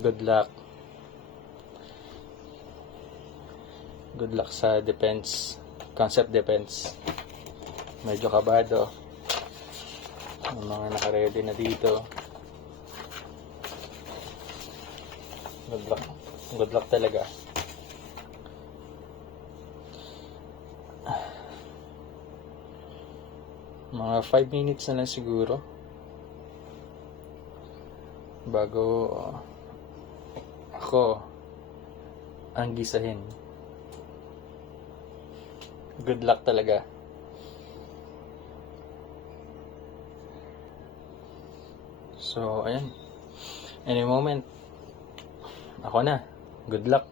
Good luck. Good luck sa defense. Concept defense. Medyo kabado. Ang mga naka-ready na dito. Good luck. Good luck talaga. Mga 5 minutes na lang siguro bago ako ang gisahin. Good luck talaga. So, ayan. Any moment, ako na. Good luck.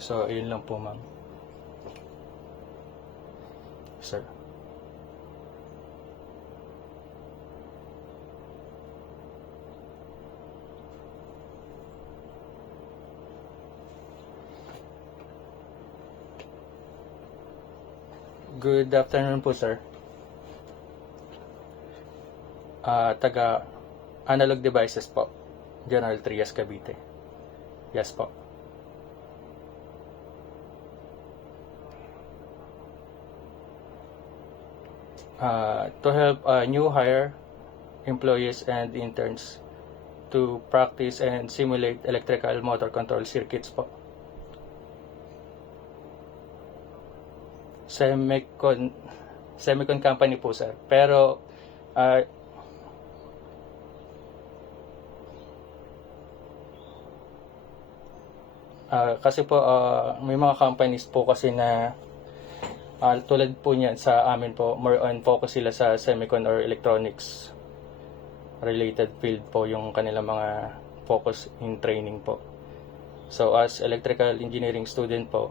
So, ayun lang po, ma'am. Sir. Good afternoon po, sir. Taga Analog Devices po. General Trias, Cavite. Yes po. To help new hire employees and interns to practice and simulate electrical motor control circuits po. Semicon company po, sir. Pero kasi po may mga companies po kasi na tulad po niyan sa amin po, more on focus sila sa semicon or electronics related field po yung kanilang mga focus in training po. So as electrical engineering student po,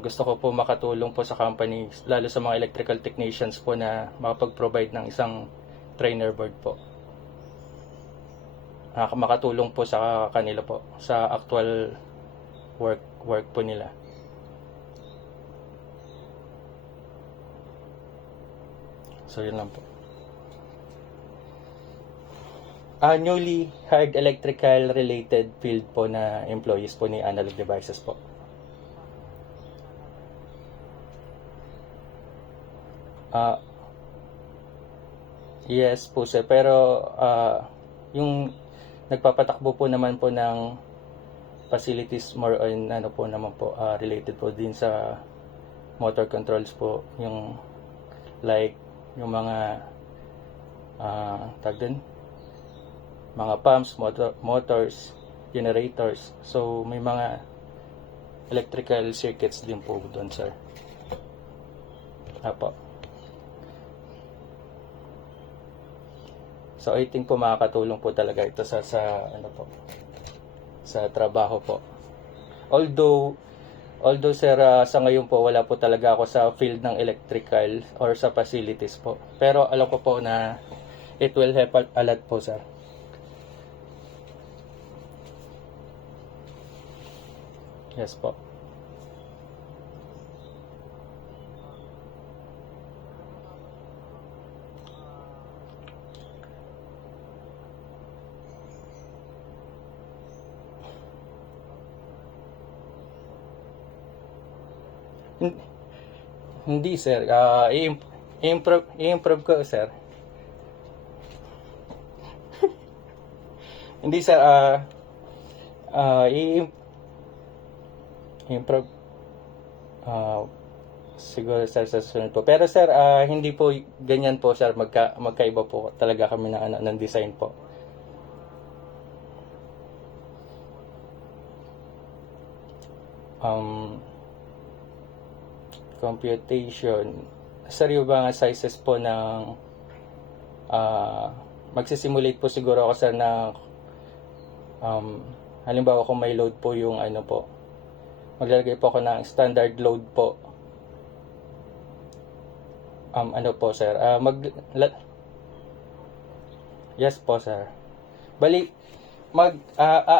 gusto ko po makatulong po sa company, lalo sa mga electrical technicians po na makapag-provide ng isang trainer board po. Makatulong po sa kanila po sa actual work po nila. So, yun lang po. Newly hired electrical related field po na employees po ni Analog Devices po. Ah, yes po sir, pero yung nagpapatakbo po naman po ng facilities more on ano po naman po, related po din sa motor controls po, yung like yung mga tag din, mga pumps, motors, generators. So may mga electrical circuits din po doon sir. Apo. So I think po makakatulong po talaga ito sa ano po, sa trabaho po. Although sir, sa ngayon po wala po talaga ako sa field ng electrical or sa facilities po. Pero alam ko po na it will help a lot po sir. Yes po. Hindi sir, i-improve ko sir. Hindi sir, i-improve siguro sir sa susunod po. Pero sir, hindi po ganyan po sir, magkaiba po talaga kami ng ng design po. Computation, sir, yung mga sizes po ng magsisimulate po siguro ako sir ng halimbawa kung may load po yung ano po, maglalagay po ako ng standard load po. Ano po sir, yes po sir. Bali,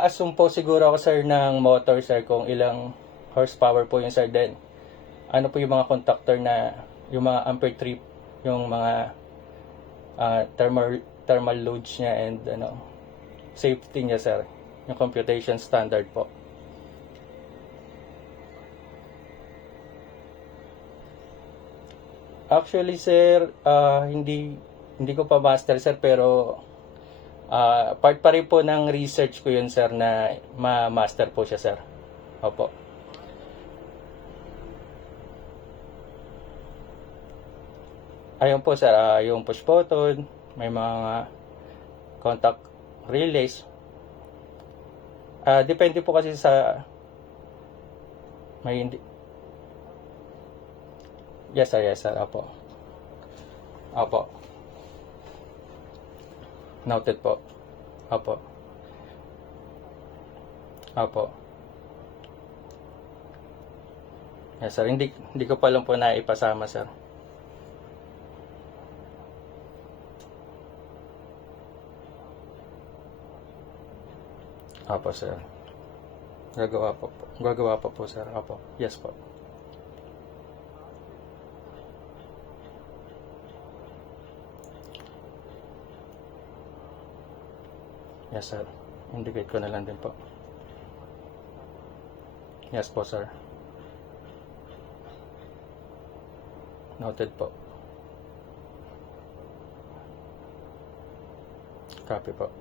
assume po siguro ako sir ng motor sir kung ilang horsepower po yung sir, then ano po yung mga contactor na yung mga ampere trip, yung mga thermal loads niya and ano, safety niya sir, yung computation standard po. Actually sir, hindi ko pa master sir, pero part pa rin po ng research ko yun sir na ma-master po siya sir. Opo. Ayun po sir, yung push button, may mga contact relays. Depende po kasi sa may hindi. Yes sir, opo. Opo. Noted po. Opo. Opo. Yes sir, hindi ko pa lang po na ipasama sir. Opo sir. Gagawa pa po sir. Opo. Yes po. Yes sir. Indicate ko na lang din po. Yes po sir. Noted po. Copy po.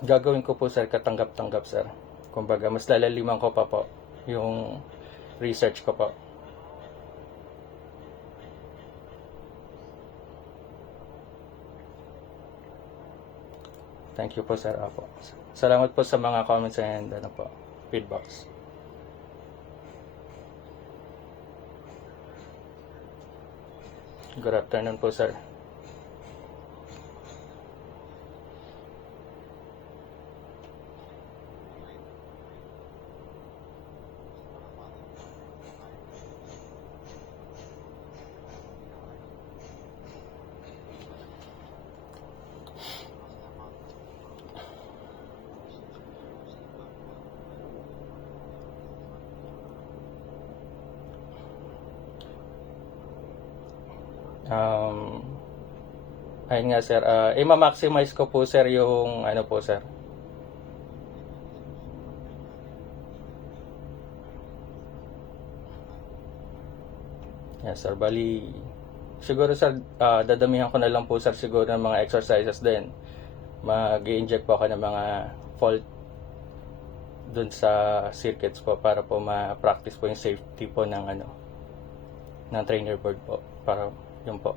Gagawin ko po sir, katanggap-tanggap sir. Kumbaga mas lalaliman ko pa po yung research ko po. Thank you po sir. Apo. Salamat po sa mga comments and ano po, feedbacks. Good afternoon po sir. Ayun nga sir, i-maximize ko po sir yung ano po sir. Yes, sir. Bali, siguro, sir, dadamihan ko na lang po, sir, siguro ng mga exercises din. Mag-i-inject po ako ng mga fault dun sa circuits po para po ma-practice po yung safety po ng ng trainer board po. Para yun po.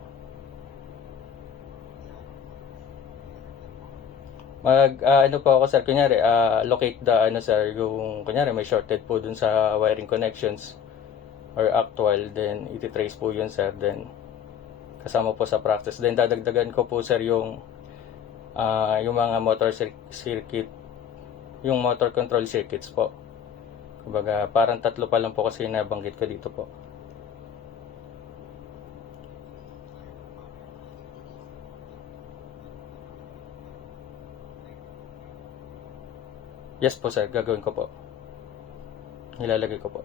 Ano po ako, sir, kunyari, locate the, sir, yung, kunyari, may shorted po dun sa wiring connections or actual, then iti-trace po yun, sir, then kasama po sa practice. Then dadagdagan ko po, sir, yung mga motor circuit, yung motor control circuits po. Kumbaga, parang 3 pa lang po kasi nabanggit ko dito po. Yes po, sir, gagawin ko po. Ilalagay ko po.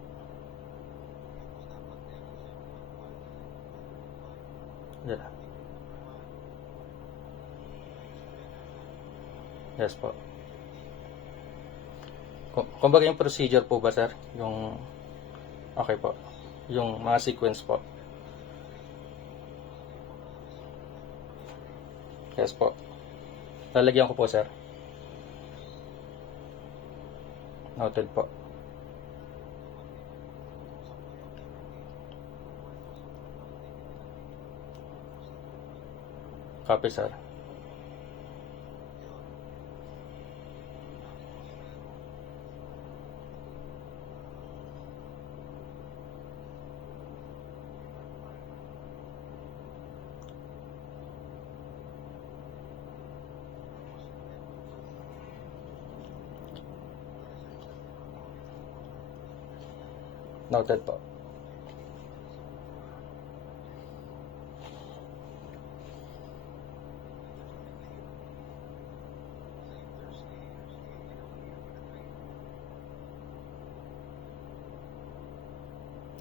Yeah. Yes po. Kumbaga yung procedure po ba, sir? Yung, okay po. Yung mga sequence po. Yes po. Lalagyan ko po, sir. Noted po. Copy, sir. Noted po.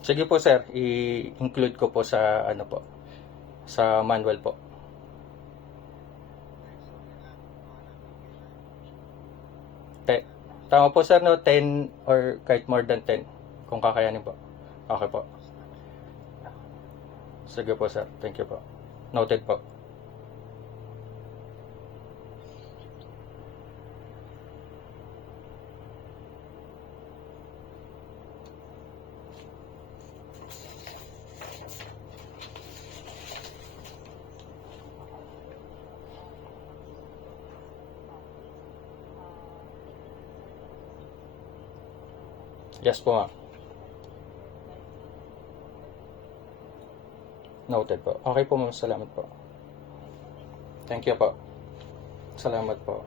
Sige po, sir, i-include ko po sa po, sa manual po. Tama po, sir, no, 10 or kahit more than 10 kung kakayanin po. Okay po. Sige po, sir. Thank you po. Noted po. Yes po, ma'am. Noted po. Okay po, ma'am. Salamat po. Thank you po. Salamat po.